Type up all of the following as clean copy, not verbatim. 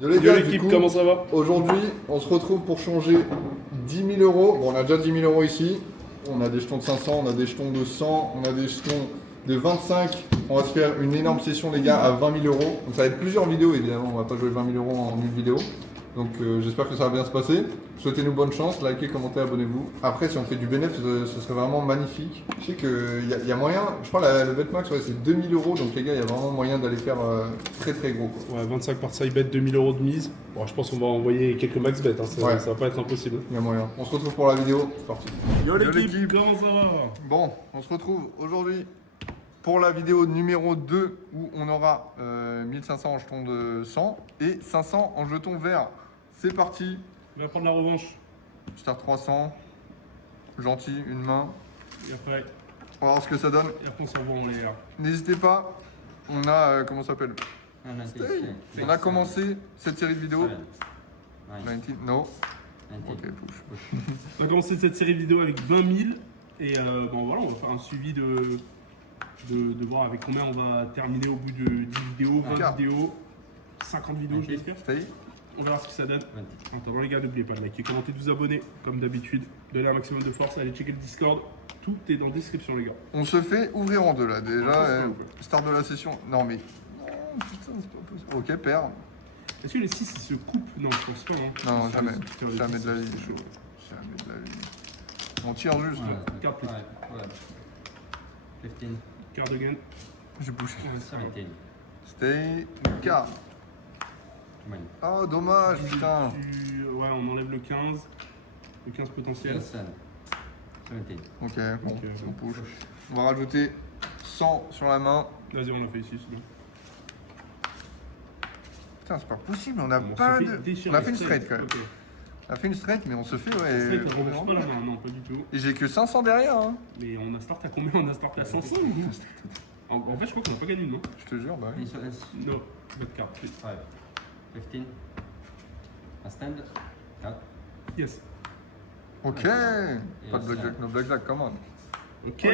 Yo les Yo gars, l'équipe, comment ça va? aujourd'hui, on se retrouve pour changer 10 000 euros. Bon, on a déjà 10 000 euros ici. On a des jetons de 500, on a des jetons de 100, on a des jetons de 25. On va se faire une énorme session, les gars, à 20 000 euros. Donc, ça va être plusieurs vidéos, évidemment. On va pas jouer 20 000 euros en une vidéo. Donc, j'espère que ça va bien se passer. Souhaitez-nous bonne chance. Likez, commentez, abonnez-vous. Après, si on fait du bénéfice, ce serait vraiment magnifique. Je sais qu'il y a moyen. Je crois le betmax, ouais, c'est 2 000 euros. Donc, les gars, il y a vraiment moyen d'aller faire très très gros, quoi. Ouais, 25 par side bet, 2000 euros de mise. Bon, je pense qu'on va envoyer quelques max bet, hein. Ouais. Ça va pas être impossible. Il y a moyen. On se retrouve pour la vidéo. C'est parti. Yo l'équipe. l'équipe, comment ça va? Bon, on se retrouve aujourd'hui pour la vidéo numéro 2 où on aura 1500 en jetons de 100 et 500 en jetons verts. C'est parti. On va prendre la revanche. Start 300. Gentil, une main. Et après, On va voir ce que ça donne. on s'envoie en l'air. N'hésitez pas. On a, comment ça s'appelle? On a commencé cette série de vidéos. 19, no. Ok, push. On a commencé cette série de vidéos avec 20 000. Et bon voilà, on va faire un suivi de voir avec combien on va terminer au bout de 10 vidéos, 20 Car. vidéos, 50 vidéos, je l'espère. Stay. On verra ce que ça donne. En attendant les gars, n'oubliez pas de liker, commenter, de vous abonner, comme d'habitude. Donner un maximum de force, allez checker le Discord. Tout est dans la description les gars. On se fait ouvrir en deux là. On Déjà, se fait. start de la session. Non mais. Non, putain, c'est pas possible. Ok, père. Est-ce que les 6 ils se coupent? Non, je pense pas. Hein. Non, Ça, jamais. putain, les Jamais 6, de la vie. c'est chaud. Jamais de la vie. On tire juste. Carte plus. 15, Carte de gun. J'ai bougé. 17, Stay. Carte. 20, Oh, dommage, putain. Ouais, on enlève le 15. Le 15 potentiel. 17, Ok, bon, Ok, on bon. push. On va rajouter 100 sur la main. Vas-y, on l'a fait ici, c'est bon. Putain, c'est pas possible, on a On pas se de. fait déchirer, On a fait une straight quand même. Ok. On a fait une straight, mais on se fait, Straight, ouais. on remonte pas la main, non, pas du tout. Et j'ai que 500 derrière, hein. Mais on a start à combien? On a start à 500 ou en fait, je crois qu'on a pas gagné, non? Je te jure, bah oui. insurance, Non, pas de carte. 5, 15, a stand, 4, Yes. Ok. Pas de blackjack, no blackjack, come on. Ok.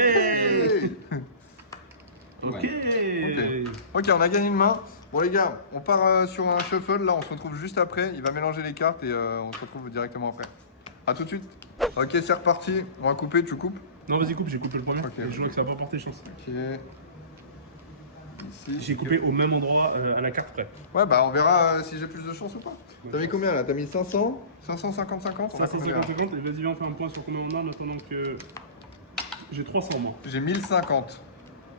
Ok. Ok, on a gagné une main. Bon les gars, on part sur un shuffle, là on se retrouve juste après. Il va mélanger les cartes et on se retrouve directement après. A tout de suite. Ok, c'est reparti. On va couper, tu coupes. Non, vas-y, coupe, j'ai coupé le premier. Ok. Et je vois que ça va pas porter chance. Ok. Ici. J'ai coupé au même endroit à la carte près. Ouais, bah on verra si j'ai plus de chance ou pas. T'as mis combien là? T'as mis 500? 550, 50? On a combien, là 550 et vas-y, viens, on fait un point sur combien on a en attendant que. J'ai 300 moi. J'ai 1050.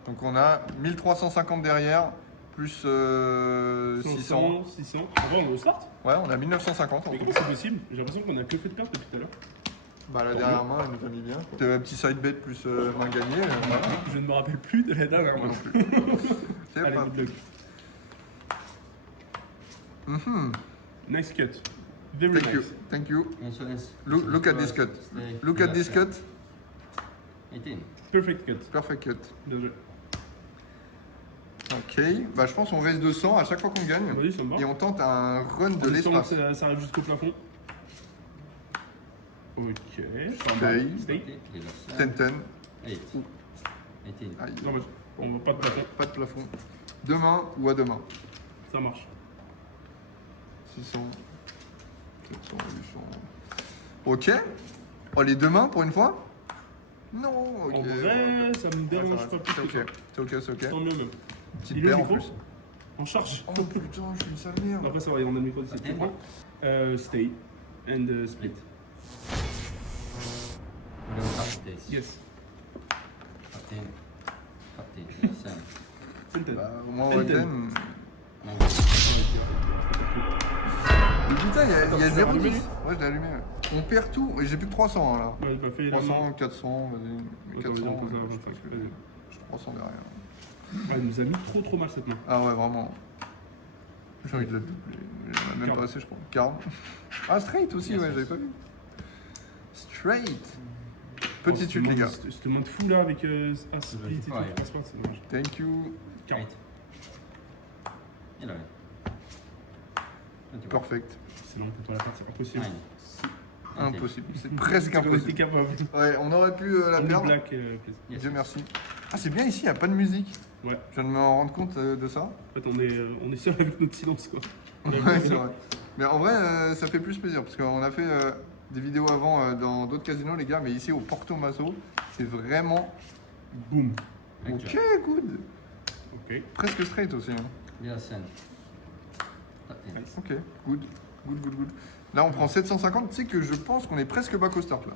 Donc on a 1350 derrière, plus 600. 600. En vrai, on est au start. Ouais, on a 1950. Mais comment c'est possible? J'ai l'impression qu'on a que fait de cartes depuis tout à l'heure. Bah la Tant dernière mieux. main, elle nous a mis bien. Petit side bet plus main gagnée. Voilà. Je ne me rappelle plus de la dernière Moi main. non plus. C'est Allez, pas. good luck. Mhm. Nice cut. Very Thank you. nice. Thank you. insurance. Look at this cut. Look at this cut. 18, Perfect cut. Perfect cut. Bien joué. Ok. Bah je pense qu'on reste 200 à chaque fois qu'on gagne. Vas-y, ça me va. Et on tente un run de En espérant l'espace. que ça arrive jusqu'au plafond. Ok. Stay. Stay. 10-10. 8, 18, Aïe. Non, mais on va pas de plafond. Pas de plafond. Demain ou à demain. Ça marche. 600. 700, 800. Ok. Oh, les deux mains pour une fois? Non, ok. En vrai, ça me dérange Ouais, pas plus. C'est que ok. C'est ok, c'est ok. Tant mieux même. Petite Il est paire où en le micro? plus. En charge. Oh putain, je suis une sale merde. Après, ça va, on a le micro d'ici. Stay. And split. Yes. 14, 14, 17, Bah, au moins, on Ten, va ten. ten. 19, Mais putain, il y a Attends, tu l'as 0 allumé, 10. lui Ouais, je l'ai allumé. Ouais. On perd tout. Et j'ai plus que 300 hein, là. Ouais, bah, fais la 300, main. 400, vas-y. Mais Attends, vas-y, 400, on pose ça à je 25. pense que Vas-y. j'ai 300 derrière. Ouais, il nous a mis trop mal cette main. Ah ouais, vraiment. J'ai envie de le doubler. J'en ai même Carte. pas assez, je crois. 40. Ah, straight aussi, ouais, j'avais pas vu. Straight. Petite chute, les gars. Cette main de fou là avec un split et tout. Ouais. Je pense pas, c'est dommage. Thank you. 40. 11, Perfect. C'est long, peut-être pas la carte, c'est impossible. 9, Impossible. C'est presque On était impossible. capable. Ouais, on aurait pu la On est perdre. black, please. Dieu merci. Ah, c'est bien ici, il n'y a pas de musique. Ouais. Je viens de me rendre compte de ça. En fait, on est seul avec notre silence quoi. Ouais, c'est vrai. Mais en vrai, ça fait plus plaisir parce qu'on a fait des vidéos avant dans d'autres casinos, les gars, mais ici au Porto Maso, c'est vraiment Boum. ok, good. Ok. Presque straight aussi. Hein. Lila Sen. Patin. Nice. Ok, good. Good. Là, on prend 750. Tu sais que je pense qu'on est presque back au start là.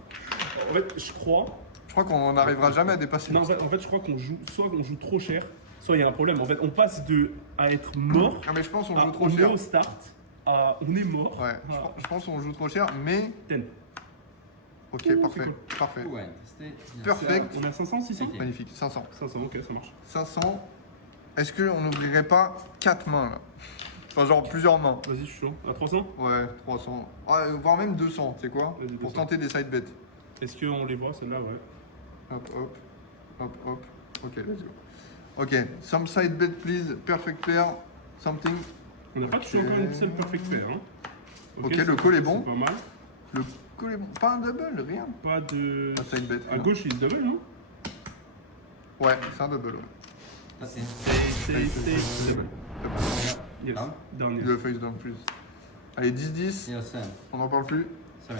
En fait, je crois. Je crois qu'on n'arrivera jamais à dépasser. Non, en fait, je crois qu'on joue. Soit on joue trop cher, soit il y a un problème. En fait, on passe à être mort. Ah, mais je pense qu'on à joue trop on est cher. au start. On est mort. Ouais, je pense qu'on joue trop cher, mais. 10. Ok, Ouh, parfait. c'est Parfait. Ouais, c'était. Perfect. On a 500, 600 Ok. Magnifique. 500. 500, ok, ça marche. 500. Est-ce qu'on n'ouvrirait pas 4 mains là? Enfin, genre plusieurs mains. Vas-y, je suis chaud. À 300 Ouais, 300. Ah, voire même 200, tu sais quoi? Vas-y, Pour 200. tenter des side bets. Est-ce qu'on les voit, celles-là? Ouais. Hop. Ok, let's go. Ok, some side bet please. Perfect pair. Something. On n'a pas touché encore une seule perfect pair. Hein. Ok, le call est bon. C'est pas mal. Le call est bon. Pas un double, rien. Pas de. Un side bet. À non. gauche, il double, non? Ouais, c'est un double. Ouais. Patin. Stay. Double. Yes. Down. Dernier. Le face down plus. Allez, 10-10. Lila Sen. On n'en parle plus. 7.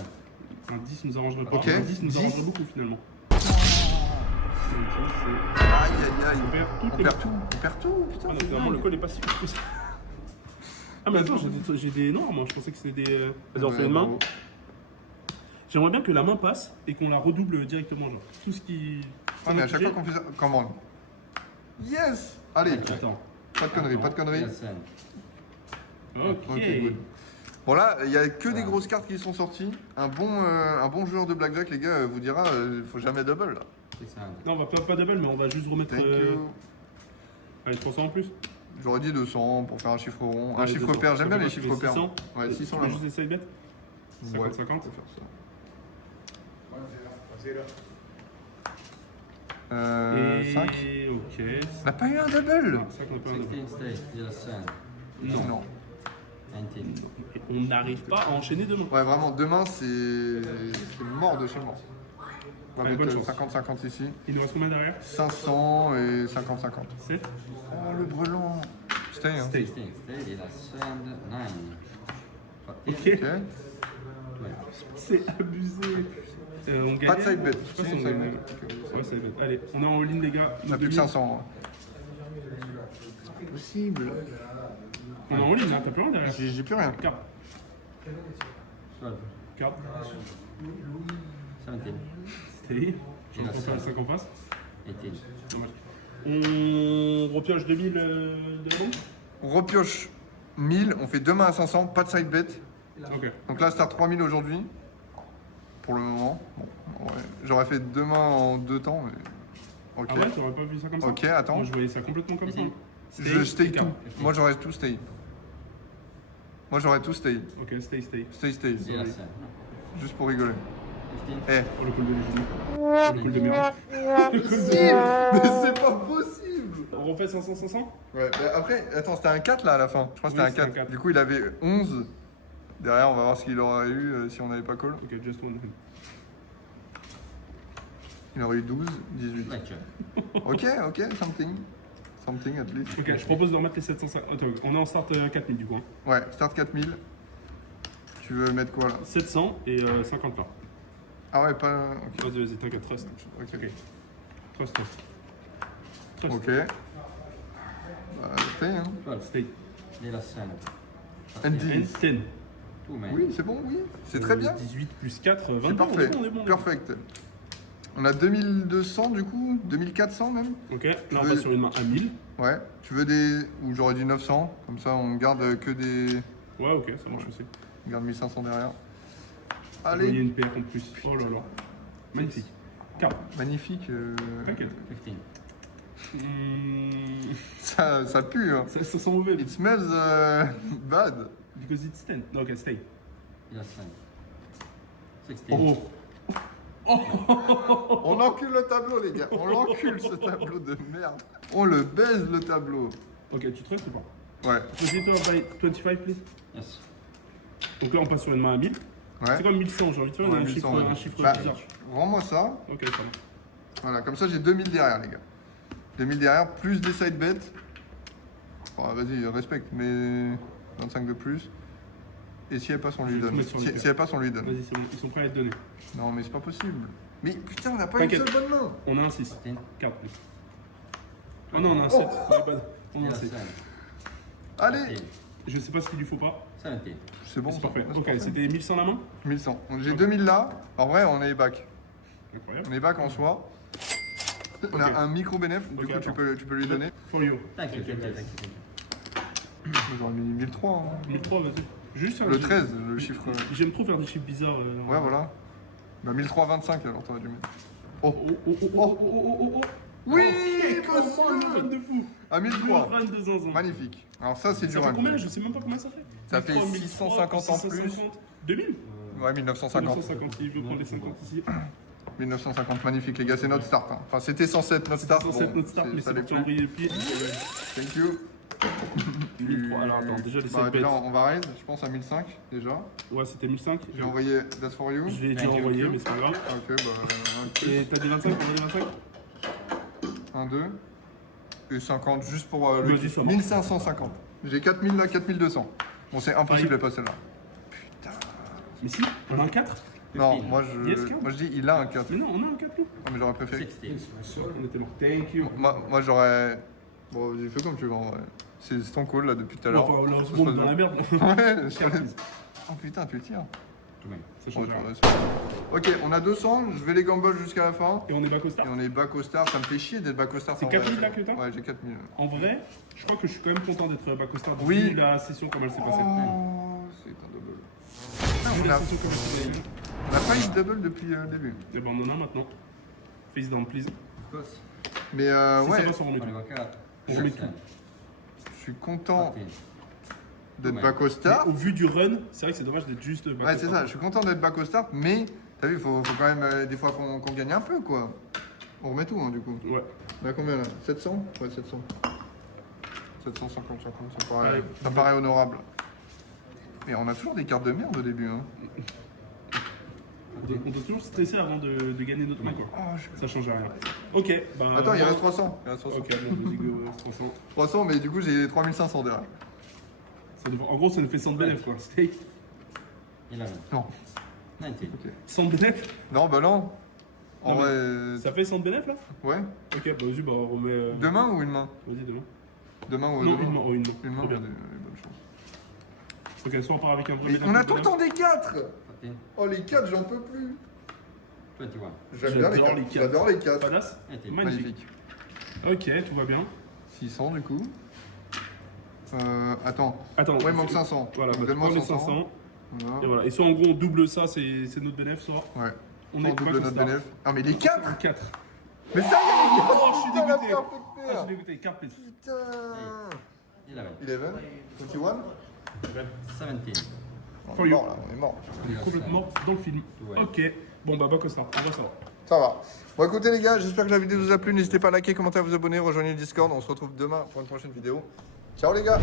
Un 10 nous arrangerait pas. Ok. Un 10 nous 10. arrangerait beaucoup finalement. Aïe. On perd toutes On les perd tout. On perd tout. Putain, Ah, c'est non, vraiment, le dingue. col est pas si court que ça. Ah, mais attends, j'ai des noirs, moi. Je pensais que c'était des. Vas-y, on fait une main. bravo. J'aimerais bien que la main passe et qu'on la redouble directement, genre. Tout ce qui. Ah, mais à chaque fois qu'on fait ça. Comment? Yes! Allez, Attends. pas de conneries. Lila Sen. Ok. Ok, good. Bon là, il n'y a que des grosses cartes qui sont sorties. Un bon joueur de blackjack, les gars, vous dira, faut jamais double là. 600. Non, on va pas double, mais on va juste remettre. Thank you. Allez, 300 en plus. J'aurais dit 200 pour faire un chiffre rond. Un Allez, chiffre 200. pair, j'aime bien les Ça fait chiffres pairs. 600. Ouais, 600 Tu là. veux juste des side bets 50-50. Ouais, on peut faire ça. Et. 5. Ok. On n'a pas eu un double! Non, c'est vrai qu'on a pas un double. 16 state. Lila Sen. Non. 19. On n'arrive pas à enchaîner demain. Ouais, vraiment, demain c'est mort de chez mort. On va Allez, bonne mettre chance. 50-50 ici. Il nous reste combien derrière 500 et 50-50. 7. Oh, le brelan! Stay, hein. Stay. 16 state. Lila Sen. 9. Patin. Ok. Ok. 20. C'est abusé. On gagne. Pas de side bet. Je sais pas si Si, on side gagne. bet. Ouais, side bet. Allez, on est en ligne, les gars. On a plus que 500. C'est pas possible. On est en ligne, là. T'as plus rien derrière. J'ai plus rien. Carte. 12. Carte. 17. Stay. Je vais faire les 5 en face. 18. Dommage. On repioche 2000 de la banque. On repioche 1000, on fait deux mains à 500, pas de side bet. Ok. Donc là, start 3000 aujourd'hui. Pour le moment. Bon, ouais. J'aurais fait deux mains en 2 temps, mais. Ok. Ah ouais, t'aurais pas vu ça comme ça? Ok, attends. Moi, je voyais ça complètement comme ça. Je stay carte. tout. Moi, j'aurais tout stay. Moi, j'aurais tout stay. Ok, stay. Stay. Lila Sen. Juste pour rigoler. 15. Eh. Oh, le col de Légion. Oh, le col de Mira. Mais c'est pas possible! On refait 500. Ouais, mais après, attends, c'était un 4 là à la fin. Je crois que Oui, c'était un c'était un 4. 4. Du coup, il avait 11. Derrière, on va voir ce qu'il aurait eu si on n'avait pas call. Ok, just one. Il aurait eu 12, 18. Blackjack. Ok, something at least. Ok, je propose de remettre les 750. Attends, on est en start 4000 du coup. Hein. Ouais, start 4000. Tu veux mettre quoi là? 700 et 50 là. Ah ouais, pas. Ok. Vas-y, t'inquiète, trust. Ok. Trust. Ok. Bah, stay, hein. 12. Stay. Lila Sen. And And 10. 10. 2 men. Oui, c'est bon, oui. C'est très bien. 18 plus 4, 22. C'est parfait. On est bon. Perfect. On a 2200 du coup, 2400 même. Ok, là on veux- va sur une main à 1000. Ouais. Tu veux des. Ou j'aurais dit 900. Comme ça, on garde que des. Ouais, ok, ça marche aussi. On garde 1500 derrière. Vous voyez Allez. une paire en plus. Oh là là. Magnifique. Carte. Magnifique. T'inquiète. 15. Ça pue, hein. Ça sent mauvais. It smells bad. Because it's 10. Ok, stay. Lila Sen. 16. Oh. On encule le tableau, les gars. On l'encule, ce tableau de merde. On le baise, le tableau. Ok, tu trustes ou pas? Ouais. Proceed to buy 25, please. Yes. Donc là, on passe sur une main à 1000. Ouais. C'est comme 1100, j'ai envie de faire Ouais, un 1100, chiffre, ouais. un chiffre Bah, bizarre. Rends-moi ça. Ok, ça va. Voilà, comme ça, j'ai 2000 derrière, les gars. 2000 derrière, plus des side bets. Oh, vas-y, respecte, mais. 25 de plus. Et si elle passe, on Je lui vais tout donne. mettre sur le Si, cœur. si elle passe, on lui donne. Vas-y, c'est bon, ils sont prêts à être donnés. Non, mais c'est pas possible. Mais putain, on n'a pas une T'inquiète. seule bonne main. On a un 6. 14, Carte plus. Oh non, on a un 7. On a un 7. 11, Allez 14, Je sais pas ce qu'il lui faut pas. 17. C'est bon, C'est ça. parfait. C'est Ok, parfait. c'était 1100 la main. 1100. J'ai 2000 là. En vrai, on est back. Incroyable. On est back en soi. On a Ok. un micro bénéf, du Ok, coup, attends. tu peux lui donner. For you. T'inquiète, Ok, t'inquiète, guys. t'inquiète. J'aurais mis 1003. Hein. 1003, vas-y. Juste faire Le des 13, le chiffre. J'aime trop faire des chiffres bizarres. Ouais, voilà. Bah 1325 alors, t'aurais dû mettre. Oh, Oh, oh, oh, oh, oh, oh, oh, oh. Oui, Ok, comment possible. un run de fou. à Le 1003. run de zinzin. Magnifique. Alors ça, c'est du Ça fait run. combien? Je sais même pas combien ça fait. Ça fait 1003, 650 en plus. 650. 2000 Ouais, 1950. 950. Il veut prendre les 50 ici. 1950, magnifique les gars, c'est notre start. Hein. Enfin, c'était censé être notre start. 107 bon, notre start, mais ça c'est l'est parti plus. en vrille de pied. Thank you. 1003. Alors attends, déjà les 7 Bah, bêtes. déjà, on va raise, je pense à 1005 déjà. Ouais, c'était 1005. J'ai envoyé That's for you. Je l'ai déjà Thank you. envoyé, mais c'est pas grave. Ok, bah, un plus. Et t'as des 25, on a des 25 1, 2. Et 50 juste pour le Vas-y, kiff. ça marche. 1550. J'ai 4000 là, 4200. Bon, c'est impossible de passer là. Mais si, on a un 4. Non, 15. moi Yes, je, count. moi je dis il a un 4. Mais non, on a un 4 nous. Mais j'aurais préféré. 16. On était mort. Thank you. Moi j'aurais. Bon, j'ai fait comme tu veux en vrai. C'est ton call là depuis tout à l'heure. Enfin, là, on se Ça bombe passe dans bien. la merde. Ouais, je Carte. Oh putain, tu le tires. Tout bien. Ça change rien. Ok, on a 200, je vais les gamble jusqu'à la fin. Et on est back au start. Et on est back au star, ça me fait chier d'être back au star. C'est en 4000 vrai. là que t'as Ouais, j'ai 4000. En vrai, je crois que je suis quand même content d'être back au start. Oui. Vu la session comme elle s'est passée. Oh, c'est un double. Vu On la a, session comme elle s'est passée. on a pas eu de double depuis le début. Et ben on en a maintenant. Face down, please. Of course. Mais Si ça ouais, va, ça remet On tout. va 4. On remet tout. je suis content 14. d'être Ouais. back au start. Au vu du run, c'est vrai que c'est dommage d'être juste back Ouais, au c'est start. ça, je suis content d'être back au start, mais t'as vu, faut quand même des fois qu'on gagne un peu quoi. On remet tout hein, du coup. Ouais. On a combien là 700 Ouais, 700. 750, Ouais. ça paraît honorable. Et on a toujours des cartes de merde au début. Hein. On doit toujours stresser avant de gagner notre main quoi. Oh, Ça change rien. Ok, bah. Attends, il reste 300. Il reste 300. Ok, bon, vas-y, go, 300. 300, mais du coup j'ai 3500 derrière. En gros, ça nous fait 100 de bénéf quoi. Steak. 11. Non. 19. Ok. 100 de bénéf Non, bah non. En Non, vrai. Ça fait 100 de bénéf là Ouais. Ok, bah vas-y, bah on remet. Demain ou une main Vas-y, demain. Demain ou Non, demain une main, oh, une main. Une main, Trop bien. allez, bonne chance. Ok, soit on part avec un vrai Mais bénéf. on a de tout le bénéf. temps des 4 14. Oh, les 4, j'en peux plus 21. J'aime bien les J'adore 4. les 4. J'adore les 4. Badass. 18. Magnifique. Ok, tout va bien. 600 du coup. Attends. Attends. Ouais, il manque 500. Voilà, Donc, bah, tu donne-moi prends les 500. 500. Voilà. Et voilà. Et soit en gros on double ça, c'est notre bénéf, soit Ouais. on Soit est on double back au notre start. bénéf. Ah, mais les 4 4. Mais ça y est, les 4 Oh, je suis Putain, la dégoûté. perfecte Ah, paire. je suis dégoûté. Carte please. Putain 11. 11 21 17. On For est you. mort là, on est mort. On est complètement mort dans le film. Ouais. Ok. Bon bah back au start. On va savoir. Ça va. Bon écoutez les gars, j'espère que la vidéo vous a plu. N'hésitez pas à liker, commenter, à vous abonner, rejoignez le Discord. On se retrouve demain pour une prochaine vidéo. Ciao les gars.